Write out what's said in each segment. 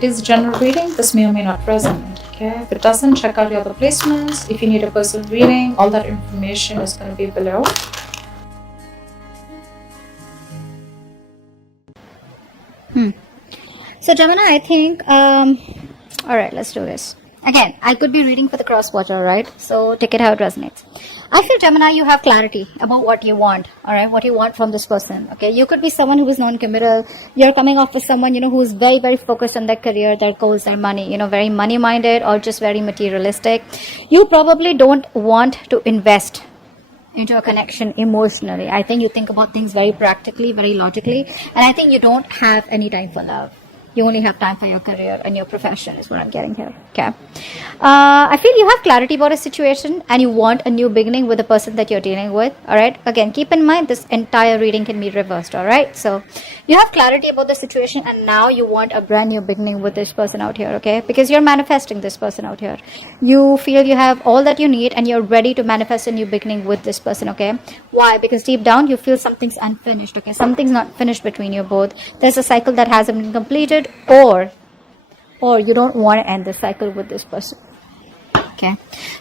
it is general reading, this may or may not resonate. Okay, if it doesn't, check out your other placements. If you need a personal reading, all that information is going to be below. So Gemini, I think, all right, let's do this. Again, I could be reading for the cross watcher, right? So take it how it resonates. I feel, Gemini, you have clarity about what you want, all right? What you want from this person, okay? You could be someone who is non-committal. You're coming off with someone, you know, who is very, very focused on their career, their goals, their money, you know, very money-minded or just very materialistic. You probably don't want to invest into a connection emotionally. I think you think about things very practically, very logically, and I think you don't have any time for love. You only have time for your career and your profession is what I'm getting here. Okay. I feel you have clarity about a situation and you want a new beginning with the person that you're dealing with. All right. Again, keep in mind this entire reading can be reversed. All right. So you have clarity about the situation and now you want a brand new beginning with this person out here. Okay. Because you're manifesting this person out here. You feel you have all that you need and you're ready to manifest a new beginning with this person. Okay. Why? Because deep down you feel something's unfinished. Okay. Something's not finished between you both. There's a cycle that hasn't been completed. Or you don't want to end the cycle with this person. Okay,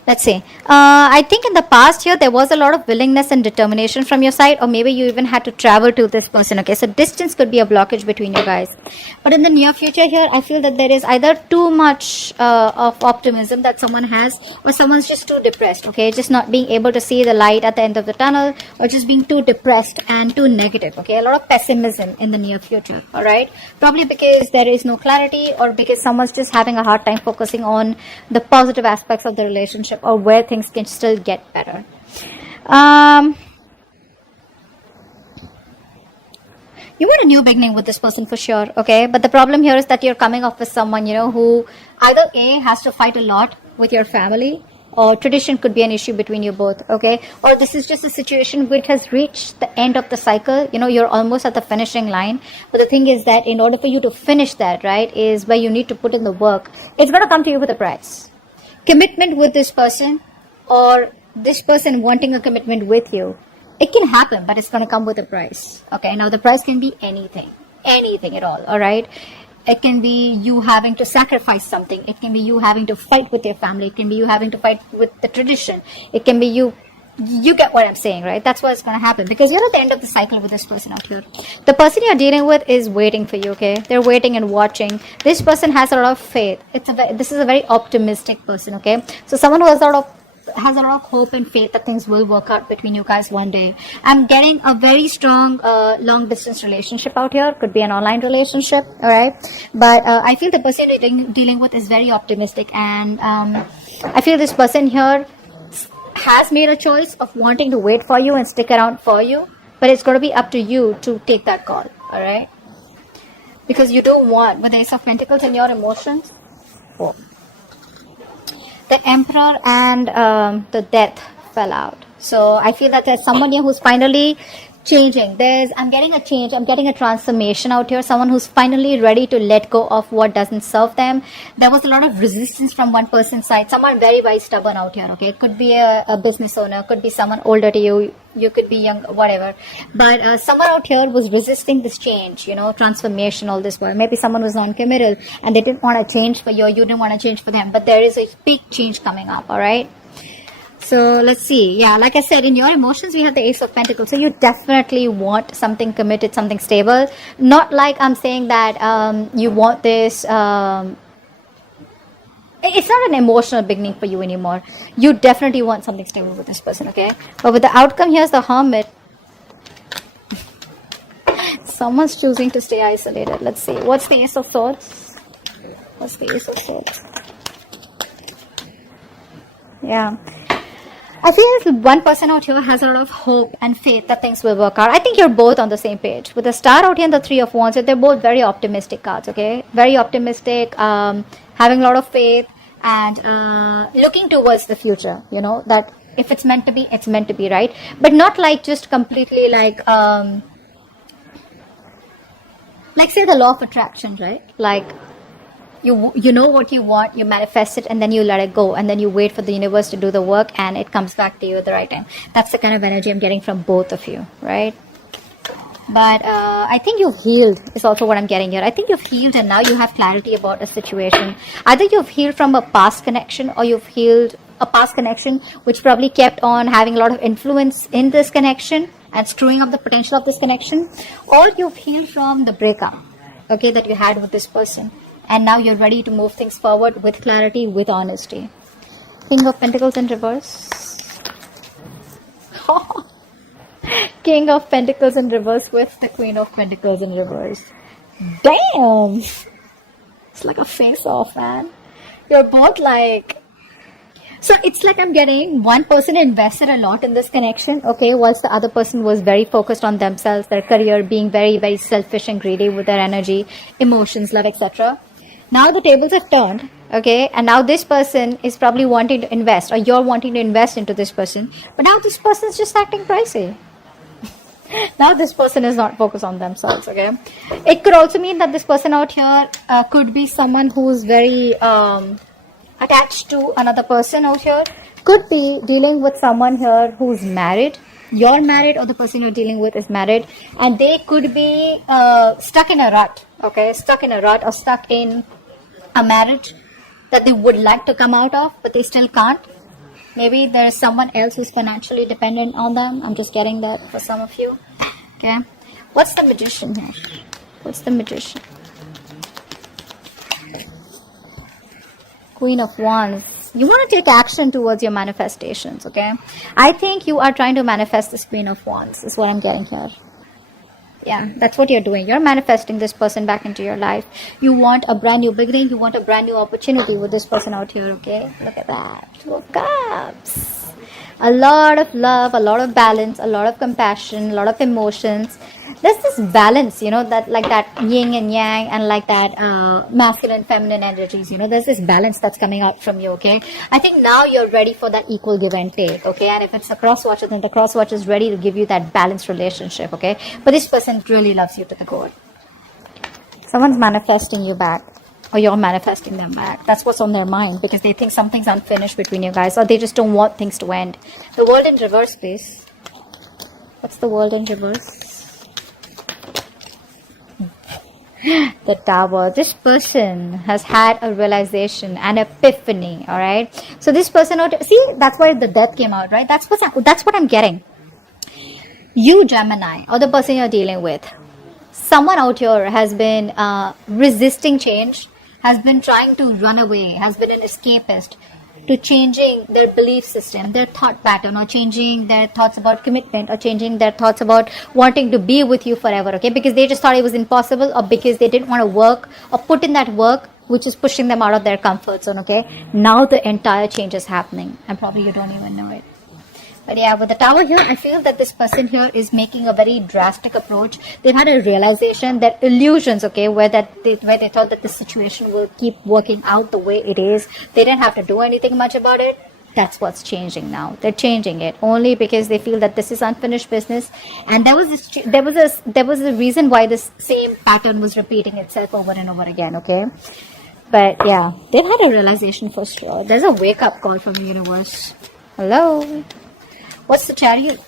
let's see. I think in the past here there was a lot of willingness and determination from your side, or maybe you even had to travel to this person. Okay, so distance could be a blockage between you guys. But in the near future here, I feel that there is either too much of optimism that someone has, or someone's just too depressed. Okay, just not being able to see the light at the end of the tunnel, or just being too depressed and too negative. Okay, a lot of pessimism in the near future. All right, probably because there is no clarity, or because someone's just having a hard time focusing on the positive aspects of the relationship or where things can still get better. You want a new beginning with this person for sure, okay? But the problem here is that you're coming off with someone, you know, who either A, has to fight a lot with your family, or tradition could be an issue between you both, okay? Or this is just a situation which has reached the end of the cycle. You know, you're almost at the finishing line. But the thing is that in order for you to finish that, right, is where you need to put in the work. It's going to come to you with a price. Commitment with this person, or this person wanting a commitment with you, it can happen, but it's going to come with a price. Okay, now the price can be anything at all right? It can be you having to sacrifice something. It can be you having to fight with your family. It can be you having to fight with the tradition. It can be you get what I'm saying, right? That's what's going to happen, because you're at the end of the cycle with this person out here. The person you're dealing with is waiting for you, okay? They're waiting and watching. This person has a lot of faith. This is a very optimistic person, okay? So someone who has a lot of hope and faith that things will work out between you guys one day. I'm getting a very strong long distance relationship out here. Could be an online relationship, all right? But I feel the person you're dealing with is very optimistic, and I feel this person here has made a choice of wanting to wait for you and stick around for you, but it's going to be up to you to take that call, all right? Because you don't want, with the Ace of Pentacles and your emotions, the Emperor and the Death fell out. So I feel that there's someone here who's finally changing. I'm getting a change. I'm getting a transformation out here. Someone who's finally ready to let go of what doesn't serve them. There was a lot of resistance from one person's side. Someone very, very stubborn out here. Okay, it could be a business owner, could be someone older to you. You could be young, whatever. But someone out here was resisting this change, you know, transformation, all this while. Maybe someone was non-committal and they didn't want to change for you, or you didn't want to change for them. But there is a big change coming up. All right. So let's see. Yeah, like I said, in your emotions, we have the Ace of Pentacles. So you definitely want something committed, something stable. Not like I'm saying that you want this. It's not an emotional beginning for you anymore. You definitely want something stable with this person, okay? But with the outcome, here's the Hermit. Someone's choosing to stay isolated. Let's see. What's the Ace of Swords? What's the Ace of Swords? Yeah. I feel one person out here has a lot of hope and faith that things will work out. I think you're both on the same page. With the Star out here and the Three of Wands, they're both very optimistic cards, okay? Very optimistic, having a lot of faith, and looking towards the future, you know, that if it's meant to be, it's meant to be, right? But not like just completely like say the law of attraction, right? Like, you know what you want, you manifest it, and then you let it go, and then you wait for the universe to do the work, and it comes back to you at the right time. That's the kind of energy I'm getting from both of you, right? But I think you've healed is also what I'm getting here. I think you've healed and now you have clarity about a situation. Either you've healed from a past connection or you've healed a past connection which probably kept on having a lot of influence in this connection and screwing up the potential of this connection. Or you've healed from the breakup, okay, that you had with this person. And now you're ready to move things forward with clarity, with honesty. King of Pentacles in reverse. King of Pentacles in reverse with the Queen of Pentacles in reverse. Damn! It's like a face-off, man. You're both like... So it's like I'm getting one person invested a lot in this connection, okay, whilst the other person was very focused on themselves, their career, being very, very selfish and greedy with their energy, emotions, love, etc. Now the tables have turned, okay, and now this person is probably wanting to invest, or you're wanting to invest into this person, but now this person is just acting pricey. Now this person is not focused on themselves, okay. It could also mean that this person out here could be someone who's very attached to another person out here. Could be dealing with someone here who's married. You're married or the person you're dealing with is married. And they could be stuck in a rut, okay. Stuck in a rut or stuck in a marriage that they would like to come out of, but they still can't. Maybe there's someone else who's financially dependent on them. I'm just getting that for some of you. Okay. What's the Magician here? What's the Magician? Queen of Wands. You want to take action towards your manifestations, okay? I think you are trying to manifest this Queen of Wands, is what I'm getting here. Yeah, that's what you're doing. You're manifesting this person back into your life. You want a brand new beginning. You want a brand new opportunity with this person out here, okay? Look at that. 2 of Cups. A lot of love, a lot of balance, a lot of compassion, a lot of emotions. There's this balance, you know, that like that yin and yang and like that masculine, feminine energies, you know, there's this balance that's coming out from you, okay? I think now you're ready for that equal give and take, okay? And if it's a cross watcher, then the cross watcher is ready to give you that balanced relationship, okay? But this person really loves you to the core. Someone's manifesting you back, or you're manifesting them back. That's what's on their mind, because they think something's unfinished between you guys, or they just don't want things to end. The World in reverse, please. What's the World in reverse? The Tower. This person has had a realization, an epiphany, all right? So this person out, see, that's why the Death came out, right? That's what I'm getting. You, Gemini, or the person you're dealing with, someone out here has been resisting change, has been trying to run away, has been an escapist to changing their belief system, their thought pattern, or changing their thoughts about commitment, or changing their thoughts about wanting to be with you forever, okay? Because they just thought it was impossible, or because they didn't want to work or put in that work which is pushing them out of their comfort zone, okay? Now the entire change is happening, and probably you don't even know it. But yeah, with the Tower here, I feel that this person here is making a very drastic approach. They've had a realization that illusions, okay, where they thought that the situation will keep working out the way it is. They didn't have to do anything much about it. That's what's changing now. They're changing it only because they feel that this is unfinished business. And there was a reason why this same pattern was repeating itself over and over again, okay? But yeah, they've had a realization for sure. There's a wake-up call from the universe. Hello? What's the Chariot?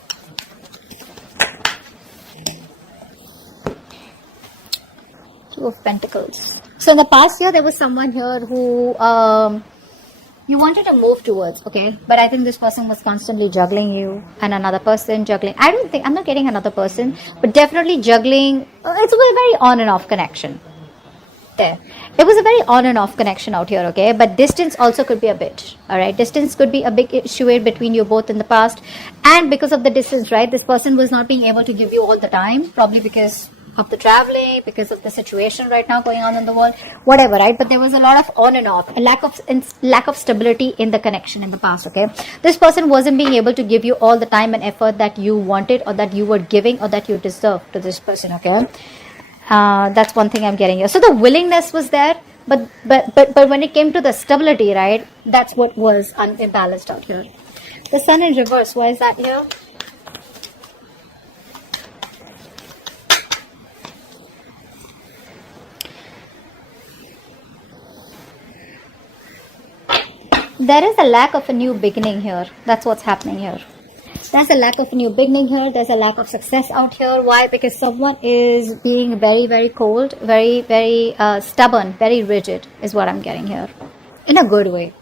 Two of Pentacles. So in the past year, there was someone here who you wanted to move towards, okay? But I think this person was constantly juggling you and another person juggling. I'm not getting another person, but definitely juggling. It's a very on and off connection. There. It was a very on and off connection out here, okay? But distance also could be a bit, all right? Distance could be a big issue between you both in the past. And because of the distance, right? This person was not being able to give you all the time, probably because of the traveling, because of the situation right now going on in the world, whatever, right? But there was a lot of on and off, a lack of stability in the connection in the past, okay? This person wasn't being able to give you all the time and effort that you wanted, or that you were giving, or that you deserved to this person, okay? That's one thing I'm getting here. So the willingness was there, but when it came to the stability, right, that's what was imbalanced out here. The Sun in reverse, why is that here? There is a lack of a new beginning here. That's what's happening here. There's a lack of a new beginning here. There's a lack of success out here. Why? Because someone is being very, very cold, very, very stubborn, very rigid is what I'm getting here. In a good way.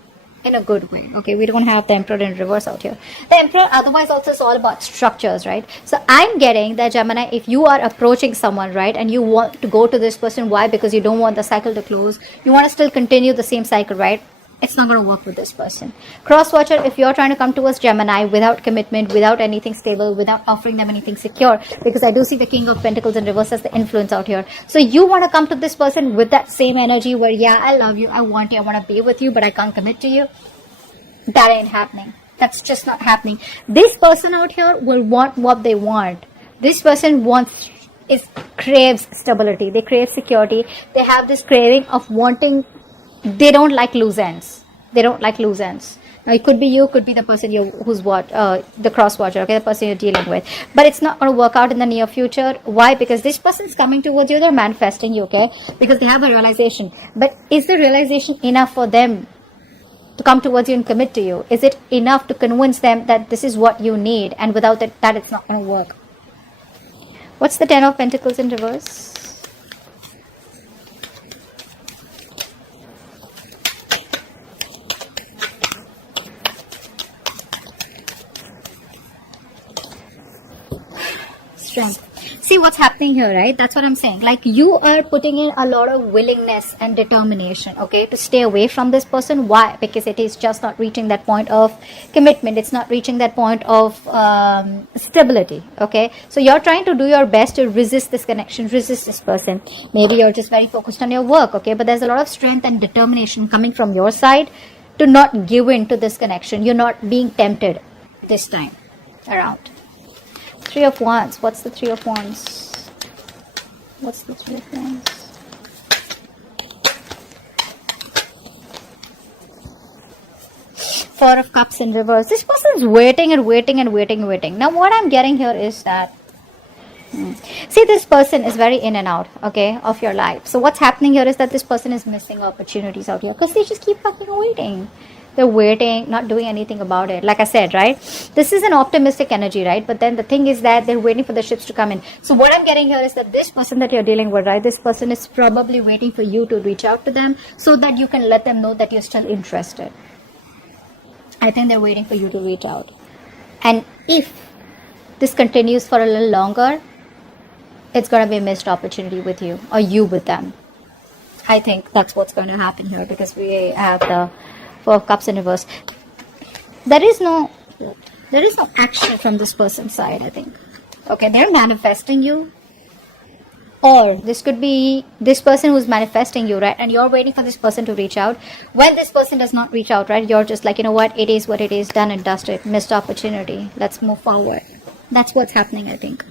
In a good way. Okay, we don't have the Emperor in reverse out here. The Emperor otherwise also is all about structures, right? So I'm getting that, Gemini, if you are approaching someone, right, and you want to go to this person, why? Because you don't want the cycle to close. You want to still continue the same cycle, right? It's not going to work with this person. Cross watcher, if you're trying to come towards Gemini without commitment, without anything stable, without offering them anything secure, because I do see the King of Pentacles in reverse as the influence out here. So you want to come to this person with that same energy where, yeah, I love you, I want you, I want to be with you, but I can't commit to you. That ain't happening. That's just not happening. This person out here will want what they want. This person craves stability. They crave security. They have this craving of wanting. They don't like loose ends. They don't like loose ends. Now, it could be you, could be the person who's the cross watcher, okay, the person you're dealing with. But it's not going to work out in the near future. Why? Because this person's coming towards you, they're manifesting you, okay, because they have a realization. But is the realization enough for them to come towards you and commit to you? Is it enough to convince them that this is what you need, and without that it's not going to work? What's the Ten of Pentacles in reverse? Strength. See what's happening here, right? That's what I'm saying. Like, you are putting in a lot of willingness and determination, okay, to stay away from this person. Why? Because it is just not reaching that point of commitment. It's not reaching that point of stability, okay? So you're trying to do your best to resist this connection, resist this person. Maybe you're just very focused on your work, okay? But there's a lot of strength and determination coming from your side to not give in to this connection. You're not being tempted this time around. Three of Wands. What's the Three of Wands? What's the Three of Wands? Four of Cups in reverse. This person is waiting and waiting and waiting and waiting. Now, what I'm getting here is that, see, this person is very in and out, okay, of your life. So what's happening here is that this person is missing opportunities out here because they just keep fucking waiting. They're waiting, not doing anything about it. Like I said, right? This is an optimistic energy, right? But then the thing is that they're waiting for the ships to come in. So what I'm getting here is that this person that you're dealing with, right? This person is probably waiting for you to reach out to them so that you can let them know that you're still interested. I think they're waiting for you to reach out. And if this continues for a little longer, it's going to be a missed opportunity with you, or you with them. I think that's what's going to happen here, because we have the Four of Cups in reverse. There is no action from this person's side, I think. Okay, they're manifesting you. Or this could be this person who's manifesting you, right? And you're waiting for this person to reach out. When this person does not reach out, right? You're just like, you know what? It is what it is. Done and dusted. Missed opportunity. Let's move forward. That's what's happening, I think.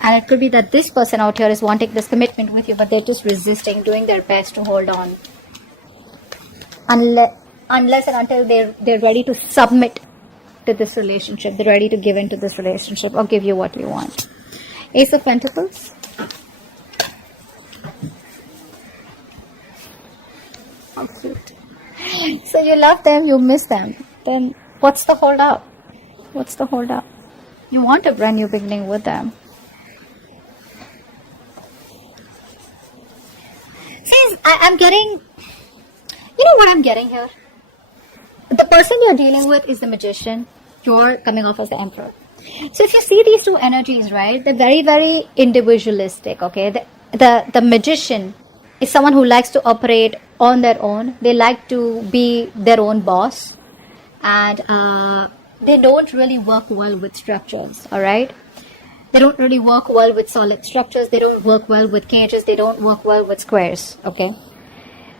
And it could be that this person out here is wanting this commitment with you, but they're just resisting, doing their best to hold on. Unless and until they're ready to submit to this relationship. They're ready to give in to this relationship or give you what you want. Ace of Pentacles. Oh, cute. So you love them, you miss them. Then what's the hold up? What's the hold up? You want a brand new beginning with them. See, I'm getting... You know what I'm getting here? The person you're dealing with is the Magician. You're coming off as the Emperor. So if you see these two energies, right, they're very, very individualistic, okay? The Magician is someone who likes to operate on their own. They like to be their own boss. And they don't really work well with structures, all right? They don't really work well with solid structures. They don't work well with cages. They don't work well with squares, okay?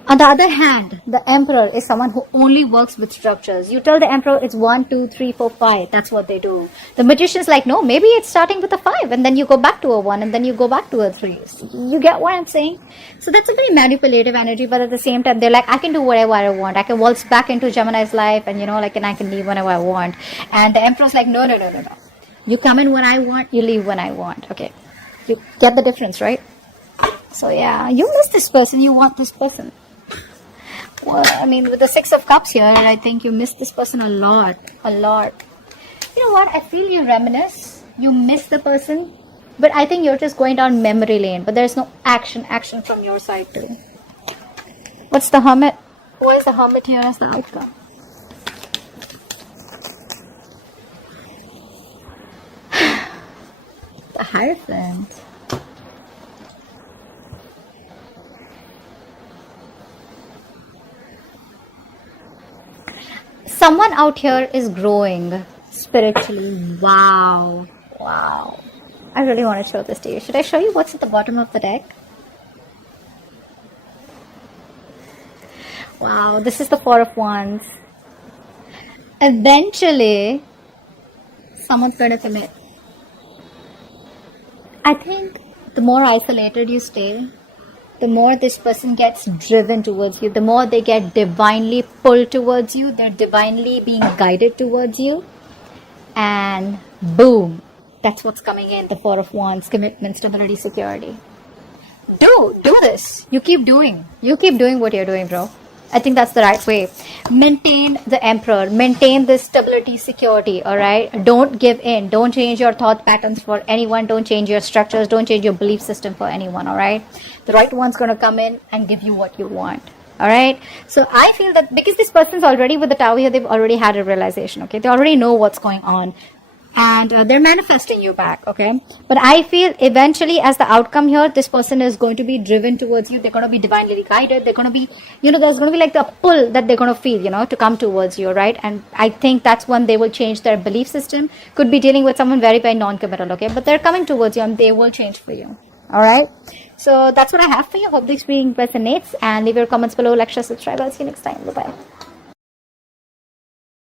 On the other hand, the Emperor is someone who only works with structures. You tell the Emperor it's 1, 2, 3, 4, 5. That's what they do. The Magician's like, no, maybe it's starting with a 5 and then you go back to a 1 and then you go back to a 3. You get what I'm saying? So that's a very manipulative energy, but at the same time, they're like, I can do whatever I want. I can waltz back into Gemini's life and, you know, like, and I can leave whenever I want. And the Emperor's like, no. You come in when I want, you leave when I want. Okay. You get the difference, right? So yeah, you miss this person, you want this person. Well, I mean, with the Six of Cups here, I think you miss this person a lot. A lot. You know what? I feel you reminisce. You miss the person. But I think you're just going down memory lane. But there's no action from your side too. What's the Hermit? Why is the Hermit here as the outcome? The Hierophant. Someone out here is growing spiritually. Wow. Wow. I really want to show this to you. Should I show you what's at the bottom of the deck? Wow, this is the Four of Wands. Eventually, someone's going to commit. I think the more isolated you stay, the more this person gets driven towards you, the more they get divinely pulled towards you, they're divinely being guided towards you. And boom, that's what's coming in, the Four of Wands, commitment, stability, security. Do this. You keep doing what you're doing, bro. I think that's the right way. Maintain the Emperor. Maintain this stability, security, all right? Don't give in. Don't change your thought patterns for anyone. Don't change your structures. Don't change your belief system for anyone, all right? The right one's going to come in and give you what you want, all right? So I feel that because this person's already with the Tower here, they've already had a realization, okay? They already know what's going on. And they're manifesting you back, okay? But I feel eventually as the outcome here, this person is going to be driven towards you. They're going to be divinely guided. They're going to be, there's going to be like the pull that they're going to feel, to come towards you, right? And I think that's when they will change their belief system. Could be dealing with someone very, very non-committal, okay? But they're coming towards you and they will change for you, all right? So that's what I have for you. Hope this reading resonates and leave your comments below, like, share, subscribe. I'll see you next time. Bye-bye.